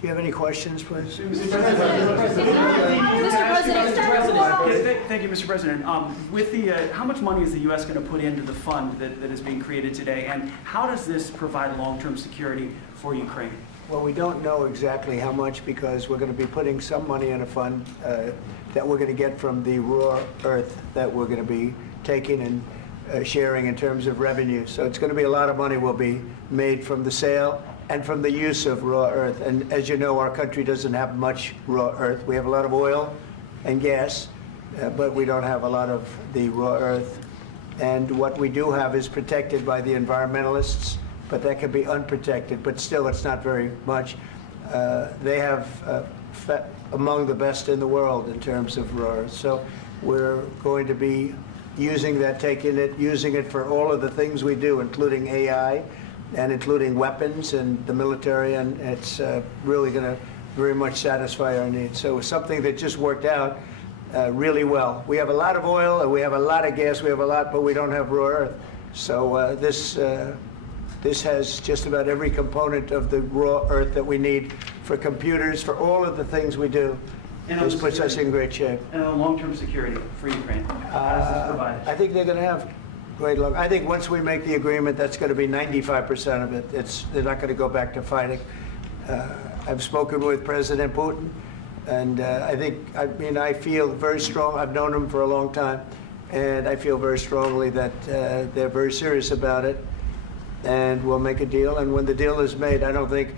Do you have any questions, please? Mr. President. Thank you, Mr. President. With the, how much money is the U.S. going to put into the fund that is being created today, and how does this provide long-term security for Ukraine? Well, we don't know exactly how much because we're going to be putting some money in a fund that we're going to get from the raw earth that we're going to be taking and sharing in terms of revenue. So it's going to be a lot of money will be made from the sale and from the use of raw earth. And as you know, our country doesn't have much raw earth. We have a lot of oil and gas, but we don't have a lot of the raw earth. And what we do have is protected by the environmentalists, but that can be unprotected, but still it's not very much. They have among the best in the world in terms of raw earth. So we're going to be using that, using it for all of the things we do, including AI, and including weapons and the military, and it's really going to very much satisfy our needs. So it's something that just worked out really well. We have a lot of oil, and we have a lot of gas, we have a lot, but we don't have raw earth. So this has just about every component of the raw earth that we need for computers, for all of the things we do. This puts us in great shape. And long-term security for Ukraine, how does this provide? I think they're going to have great luck. I think once we make the agreement, that's going to be 95% of it. They're not going to go back to fighting. I've spoken with President Putin, and I feel very strong. I've known him for a long time, and I feel very strongly that they're very serious about it, and we'll make a deal. And when the deal is made, I don't think,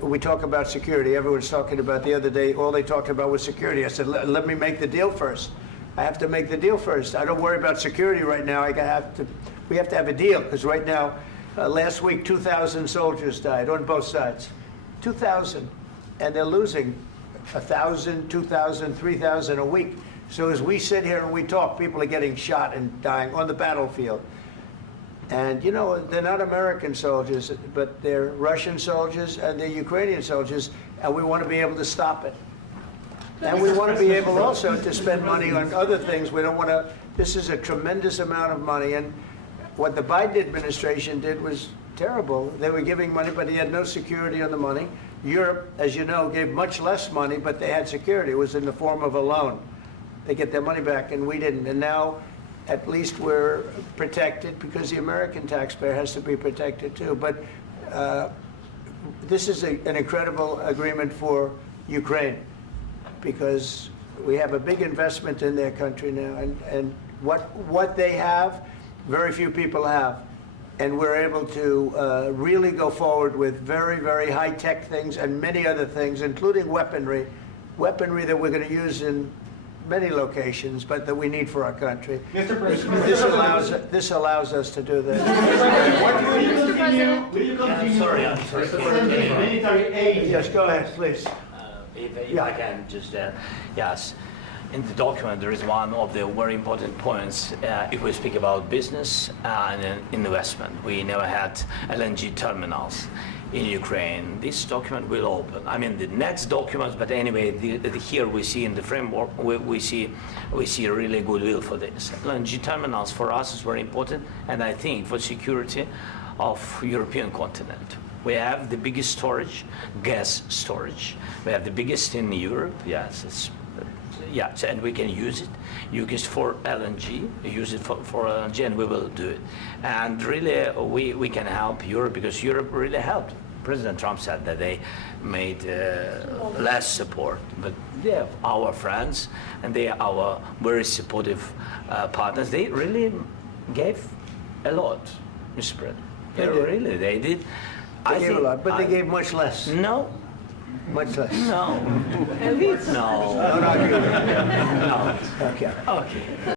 we talk about security. Everyone's talking about the other day, all they talked about was security. I said, let me make the deal first. I have to make the deal first. I don't worry about security right now. We have to have a deal, because right now, last week, 2,000 soldiers died on both sides. 2,000, and they're losing 1,000, 2,000, 3,000 a week. So as we sit here and we talk, people are getting shot and dying on the battlefield. And you know, they're not American soldiers, but they're Russian soldiers and they're Ukrainian soldiers, and we want to be able to stop it. And we want to be able also to spend money on other things. We don't want to, this is a tremendous amount of money, and what the Biden administration did was terrible. They were giving money, but he had no security on the money. Europe, as you know, gave much less money, but they had security. It was in the form of a loan. They get their money back, and we didn't. And now, at least we're protected, because the American taxpayer has to be protected too. But this is an incredible agreement for Ukraine, because we have a big investment in their country now, and what they have, very few people have. And we're able to really go forward with very, very high-tech things and many other things, including weaponry that we're going to use in many locations, but that we need for our country. Mr. President, This allows us to do that. Will you continue? I'm sorry. Military aid. Yes, go ahead, please. If I can just, yes. In the document, there is one of the very important points. If we speak about business and investment, we never had LNG terminals in Ukraine. This document will open. I mean, the next documents, but anyway, here we see in the framework, we see really goodwill for this. LNG terminals for us is very important, and I think for security of European continent. We have the biggest storage, gas storage. We have the biggest in Europe. Yes, and we can use it. Use it for LNG. Use it for LNG, and we will do it. And really, we can help Europe, because Europe really helped. President Trump said that they made less support, but they are our friends, and they are our very supportive partners. They really gave a lot, Mr. President. They did. They gave a lot, but they gave much less. No. Much less. No. No. No. No. Okay. Okay.